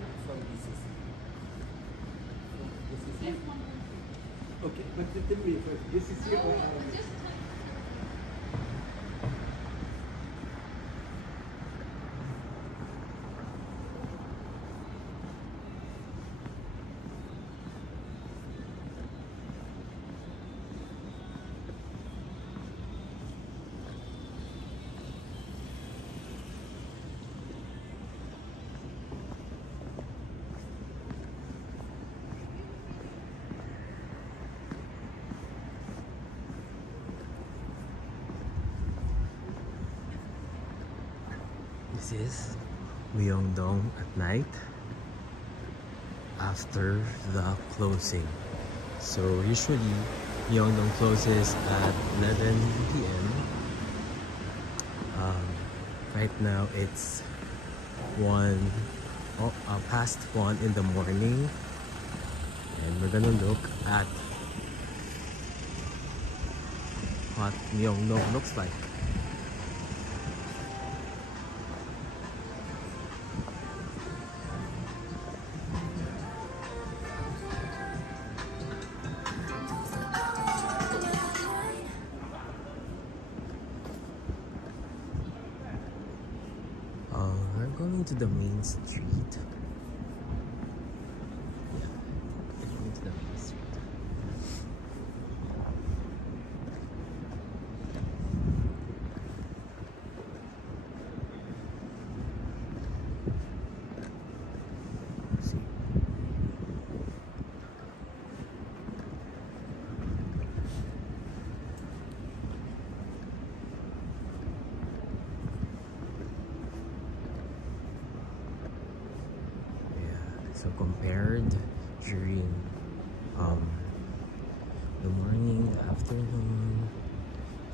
not from BCC. From BCC? Yes, Mom. Okay, but tell me first, BCC or... Just This is Myeongdong at night after the closing. So usually Myeongdong closes at 11 p.m. Right now it's past 1 in the morning, and we're gonna look at what Myeongdong looks like. We're going to the main street. Yeah, we're going to the main street. See. So compared during the morning, afternoon,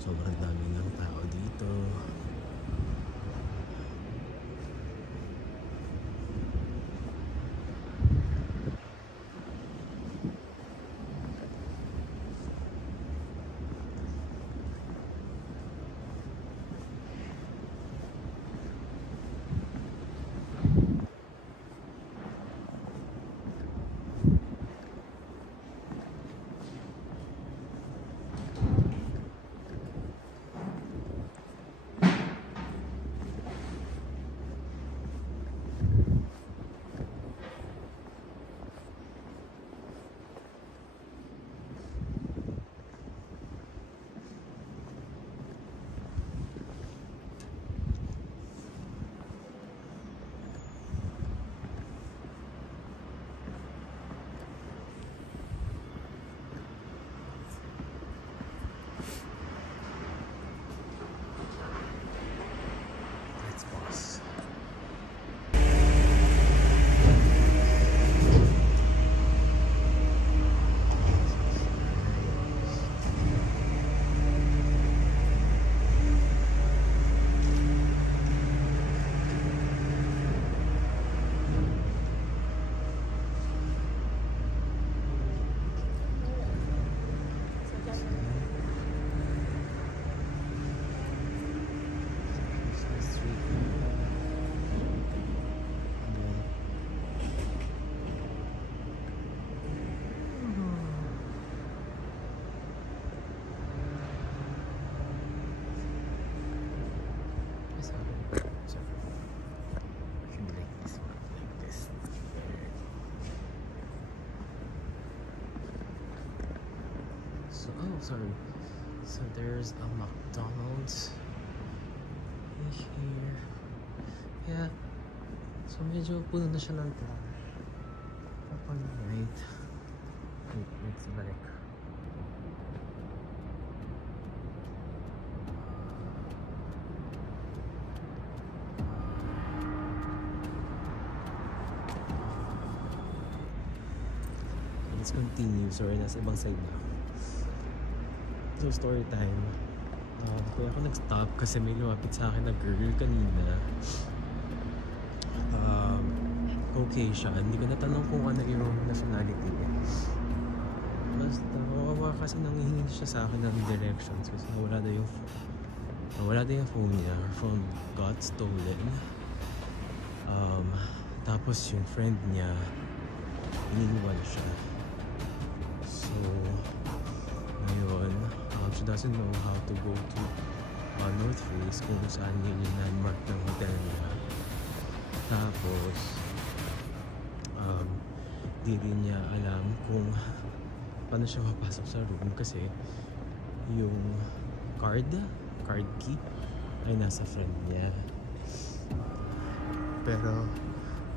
sobrang dami ng tao dito. Let's pause. Sorry. So there's a McDonald's here. Yeah. So medyo puno na siya ng tao. Kapag night. Wait, let's balik. Let's continue. Sorry, nasa ibang side na. So story time. Kaya ako nag-stop kasi may lumapit sa akin na girl kanina. Caucasian. Hindi ko natanong kung ano yung nationality niya. Basta kawawa kasi nanghihingi siya sa akin ng directions kasi nawala na yung phone niya. Her phone got stolen. Tapos yung friend niya, iniwan siya. So, ngayon, she doesn't know how to go to North Face kung saan yun yung landmark ng hotel niya. Tapos, di rin niya alam kung paano siya mapasok sa room kasi yung card key ay nasa front niya. Pero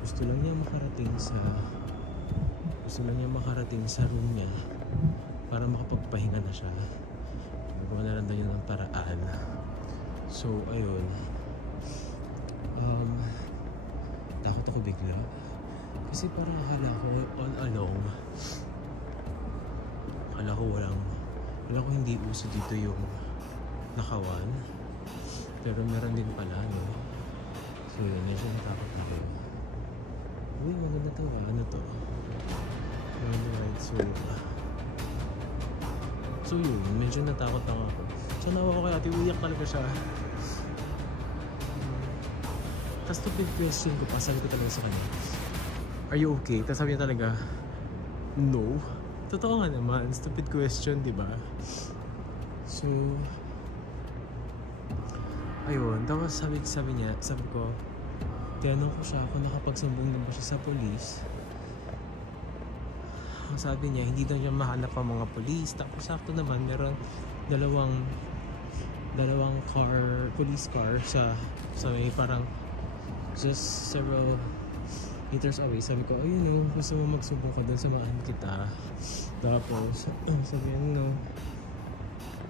gusto lang niya makarating sa room niya para makapagpahinga na siya. Magawa na lang daw yun ng paraan. So ayun, takot ako bigla kasi parang akala ko all along, wala ko hindi uso dito yung nakawan, pero meron din pala, no? So yun, medyo natakot ako. Uy, maganda to, ano to? Right, so yun, medyo natakot lang ako. So nawa ko kay ate, uyak talaga siya. Tapos stupid question ko pa, sabi ko talaga sa kanya, are you okay? Tapos sabi niya talaga, no. Totoo nga naman, stupid question, di ba? So, ayun, tapos sabi ko, tinanong ko siya kung nakapagsumbong na ba siya sa police. Sabi niya, hindi daw niya mahanap ang mga police. Tapos sakto naman, meron dalawang police car sa may parang just several meters away. Sabi ko, ayun no, gusto mo magsubong ka dun, samahan kita. Tapos sabi niya, no,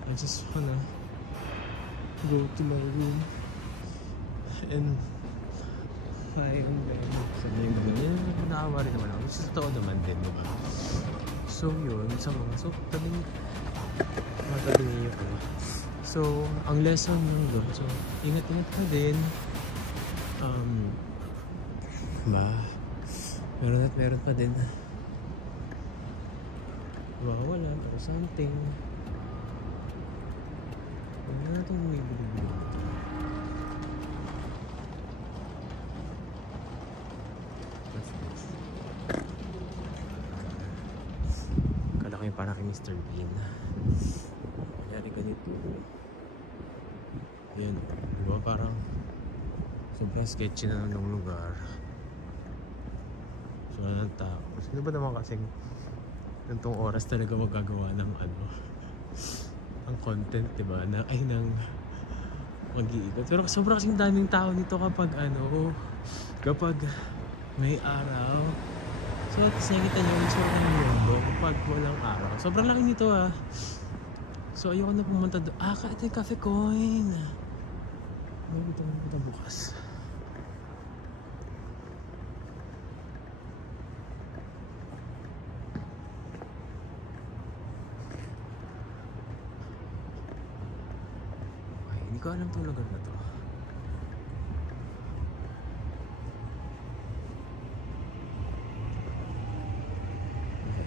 I just wanna go to my room and my own bed. Sabi niya naman, nakakawa rin naman ako, which is totoo naman din, diba? So yun, so tabing niyo ko. So ang lesson nung doon, so ingat-ingat ka din. Meron pa din mawawala or something. Huwag na natin may bilib-bilib. Kala ko yung parang kay Mr. Bean. Nangyari ganito. Ayan, diba parang sobrang sketchy na ng lugar. So wala ng tao. Sino ba naman kasing gantong oras talaga magagawa ng ang content, diba? Na ay nang mag-iikot. Pero sobrang kasing daming tao nito kapag kapag may araw. So kasi nakita nyo yung sort ng mundo kapag walang araw. Sobrang laki nito So ayoko na pumunta doon. Ito yung Cafe Coin. Dito na bukas. Hindi ko alam itong lugar na to. Okay.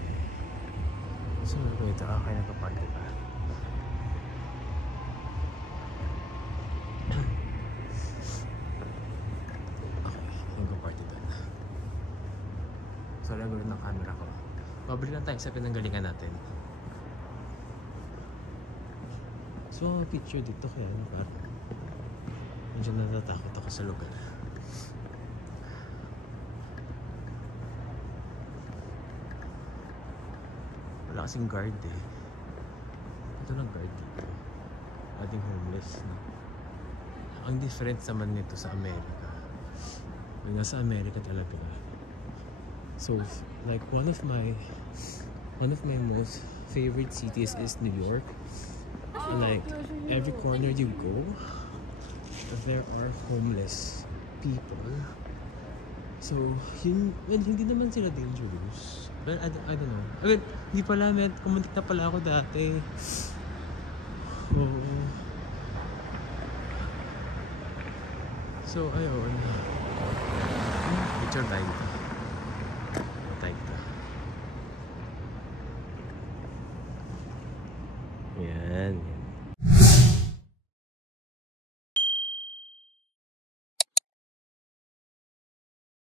So, ito kaya nagpa-party pa. Okay, nagpa-party doon. So, alam ng camera ko. Babalik lang tayo sa pinanggalingan natin. So, picture dito kaya parang medyo natatakot ako sa lugar. Wala kasing guard Ito lang guard dito. Ating homeless na. Ang difference naman nito sa Amerika. Nasa Amerika talaga. So, like one of my most favorite cities is New York. Like every corner you go, there are homeless people. So hindi naman sila dangerous, but I don't know. I mean, hindi pala, kumuntik na pala ako dati. So ayun, picture tayo dito.